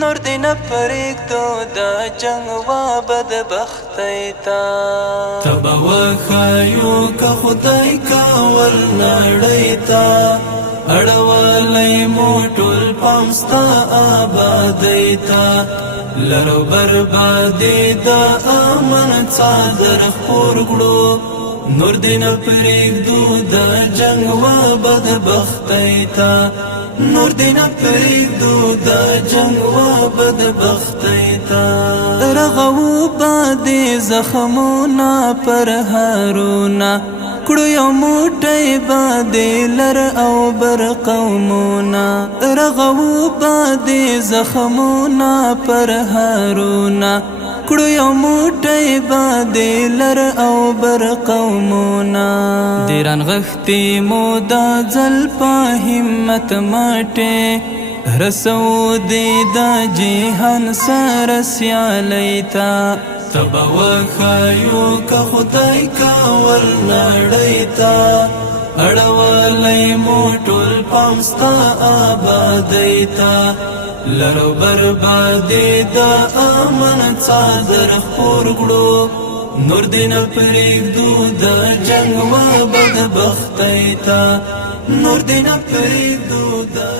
نور دې نه پرېږدو دا جنګ وا بدبختۍ ته ته به وښایو که خدای کول نړۍ ته اړولی مو ټول پام ستا آبادۍ ته لرو بربادي د امن څادر خپور کړو نور دې نه پرېږدو دا جنګ وا بدبختۍ ته نور دې نه پرېږدو دا جنګ وا بدبختۍ ته رغوو بادې زخمونه پر هارونه کړو یو موټی بادې لر او بر قومونه رغوو بادې زخمونه پر هارونه کړو یو موټی بادې لر او بر قومونه ډېران غښتې مو دا ځل په همت مټې رسو دې دا جهان سره سیالۍ ته ته به وښایو که خدای کول نړۍ ته اړولی مو ټول پام ستا آبادۍ ته لرو بربادي د امن څادر خپور کړو نور دې نه پرېږدو دا جنګ وا بدبختۍ ته نور دې نه پرېږدو دا